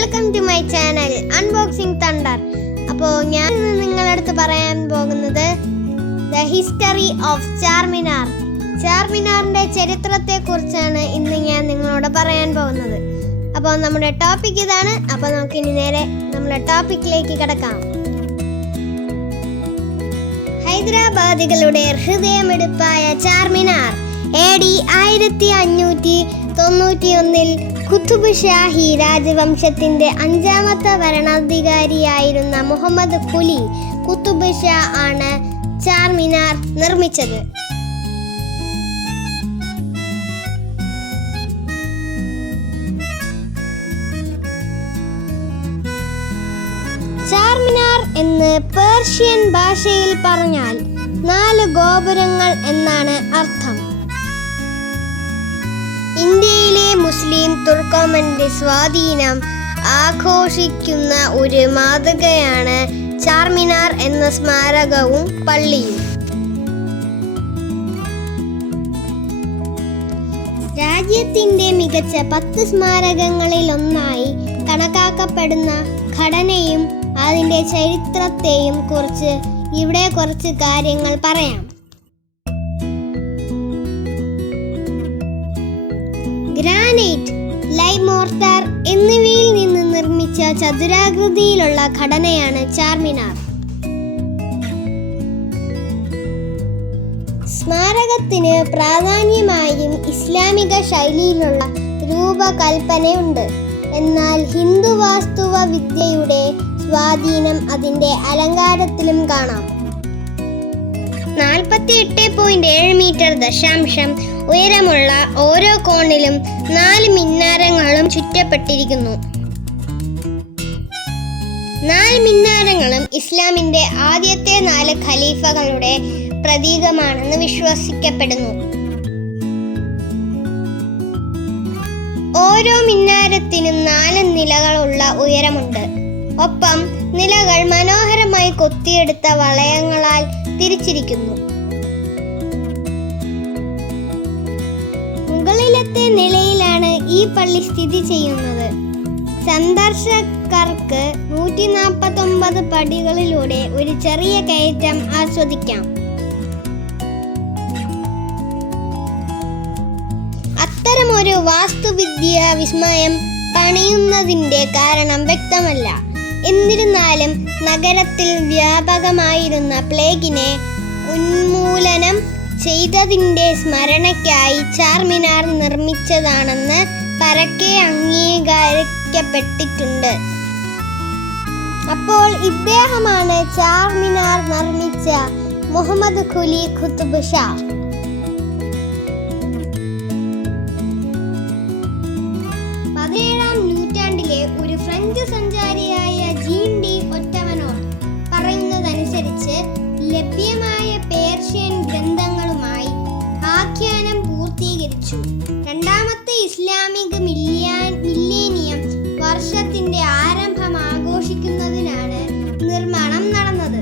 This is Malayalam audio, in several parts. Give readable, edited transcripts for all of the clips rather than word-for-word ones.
Welcome to my channel unboxing thunder. അപ്പോൾ ഞാൻ നിങ്ങളുടെ അടുത്ത് പറയാൻ പോകുന്നത് ദ ഹിസ്റ്ററി ഓഫ് ചാർമിനാർ. ചാർമിനാറിൻ്റെ ചരിത്രത്തെക്കുറിച്ചാണ് ഇന്ന് ഞാൻ നിങ്ങളോട് പറയാൻ പോകുന്നത്. അപ്പോൾ നമ്മുടെ ടോപ്പിക് ഇതാണ്. അപ്പോൾ നമുക്കിനി നേരെ നമ്മുടെ ടോപ്പിക്കിലേക്ക് കിടക്കാം. ഹൈദരാബാദികളുടെ ഹൃദയമെടുപ്പായ ചാർമിനാർ AD 1591 കുത്തുബ് ഷാഹി രാജവംശത്തിന്റെ 5ാമത്തെ ഭരണാധികാരിയായിരുന്ന മുഹമ്മദ് കുലി കുത്തുബ് ഷാ ആണ് ചാർമിനാർ നിർമ്മിച്ചത്. ചാർമിനാർ എന്ന് പേർഷ്യൻ ഭാഷയിൽ പറഞ്ഞാൽ 4 ഗോപുരങ്ങൾ എന്നാണ് അർത്ഥം. ഇന്ത്യയിലെ മുസ്ലിം തുർക്കോമന്റെ സ്വാധീനം ആഘോഷിക്കുന്ന ഒരു മാതൃകയാണ് ചാർമിനാർ എന്ന സ്മാരകവും പള്ളിയും. രാജ്യത്തിന്റെ മികച്ച 10 സ്മാരകങ്ങളിൽ ഒന്നായി കണക്കാക്കപ്പെടുന്ന ഘടനയും അതിന്റെ ചരിത്രത്തെയും കുറിച്ച് ഇവിടെ കുറച്ച് കാര്യങ്ങൾ പറയാം. ഗ്രാനൈറ്റ്, ലൈം മോർട്ടാർ എന്നിവയിൽ നിന്ന് നിർമ്മിച്ച ചതുരാകൃതിയിലുള്ള ഘടനയാണ് ചാർമിനാർ. സ്മാരകത്തിന് പ്രാധാന്യമായും ഇസ്ലാമിക ശൈലിയിലുള്ള രൂപകൽപ്പനയുണ്ട്. എന്നാൽ ഹിന്ദു വാസ്തുവ വിദ്യയുടെ സ്വാധീനം അതിന്റെ അലങ്കാരത്തിലും കാണാം. 48.7 മീറ്റർ ഉയരമുള്ള ഓരോ കോണിലും 4 മിനാരങ്ങളും ചുറ്റപ്പെട്ടിരിക്കുന്നു. 4 മിനാരങ്ങളും ഇസ്ലാമിന്റെ ആദ്യത്തെ 4 ഖലീഫകളുടെ പ്രതീകമാണെന്ന് വിശ്വസിക്കപ്പെടുന്നു. ഓരോ മിനാരത്തിനും 4 നിലകളുള്ള ഉയരമുണ്ട്. ഒപ്പം നിലകൾ മനോഹരമായി കൊത്തിയെടുത്ത വളയങ്ങളാൽ തിരിച്ചിരിക്കുന്നു. മുകളിലത്തെ നിലയിലാണ് ഈ പള്ളി സ്ഥിതി ചെയ്യുന്നത്. സന്ദർശകർക്ക് 149 പടികളിലൂടെ ഒരു ചെറിയ കയറ്റം ആസ്വദിക്കാം. അത്തരമൊരു വാസ്തുവിദ്യ വിസ്മയം പണിയുന്നതിന്റെ കാരണം വ്യക്തമല്ല. എന്നിരുന്നാലും നഗരത്തിൽ വ്യാപകമായിരുന്ന പ്ലേഗിനെ ഉന്മൂലനം ചെയ്തതിന്റെ സ്മരണയ്ക്കായി ചാർമിനാർ നിർമ്മിച്ചതാണെന്ന് പരക്കെ അംഗീകരിക്കപ്പെട്ടിട്ടുണ്ട്. അപ്പോൾ ഇദ്ദേഹമാണ് ചാർമിനാർ നിർമ്മിച്ച മുഹമ്മദ് കുലി കുത്തുബ് ഷാ. 17ാം നൂറ്റാണ്ടിലെ ഒരു ഫ്രഞ്ച് സഞ്ചാരിയായ ജീൻ ഡി ഒറ്റവനോർ പറയുന്നതനുസരിച്ച് ലഭ്യമായ പേർഷ്യൻ ഗ്രന്ഥങ്ങളുമായി ആഖ്യാനം പൂർത്തീകരിച്ചു. 2ാമത്തെ ഇസ്ലാമിക മില്ലേനിയം വർഷത്തിന്റെ ആരംഭം ആഘോഷിക്കുന്നതിനാണ് നിർമ്മാണം നടന്നത്.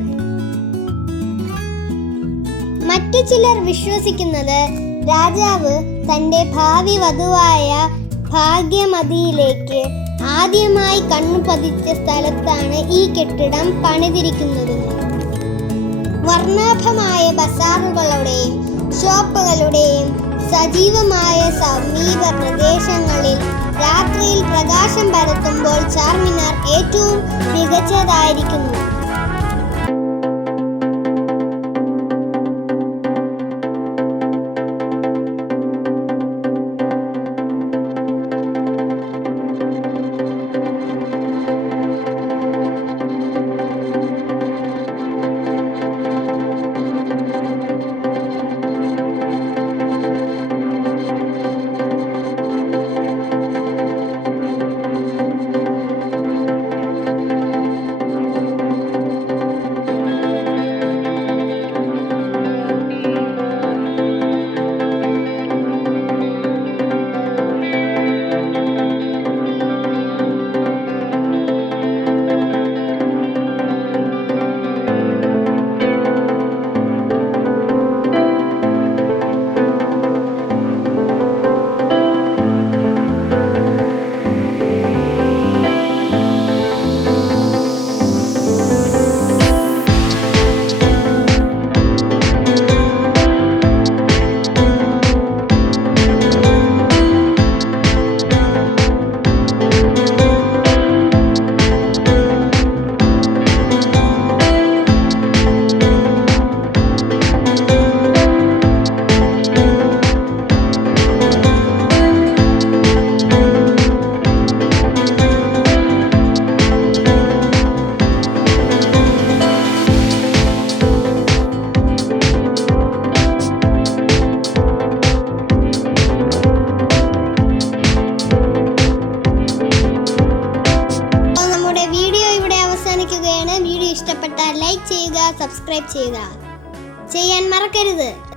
മറ്റു ചിലർ വിശ്വസിക്കുന്നത് രാജാവ് തന്റെ ഭാവി വധുവായ ഭാഗ്യമതിയിലേക്ക് ആദ്യമായി കണ്ണു പതിച്ച സ്ഥലത്താണ് ഈ കെട്ടിടം പണിതിരിക്കുന്നതെന്ന്. വർണ്ണാഭമായ ബസാറുകളുടെയും ഷോപ്പുകളുടെയും സജീവമായ സമീപ പ്രദേശങ്ങളിൽ രാത്രിയിൽ പ്രകാശം പരത്തുമ്പോൾ ചാർമിനാർ ഏറ്റവും മികച്ചതായിരിക്കുന്നു. സബ്സ്ക്രൈബ് ചെയ്യുക. ചെയ്യാൻ മറക്കരുത്.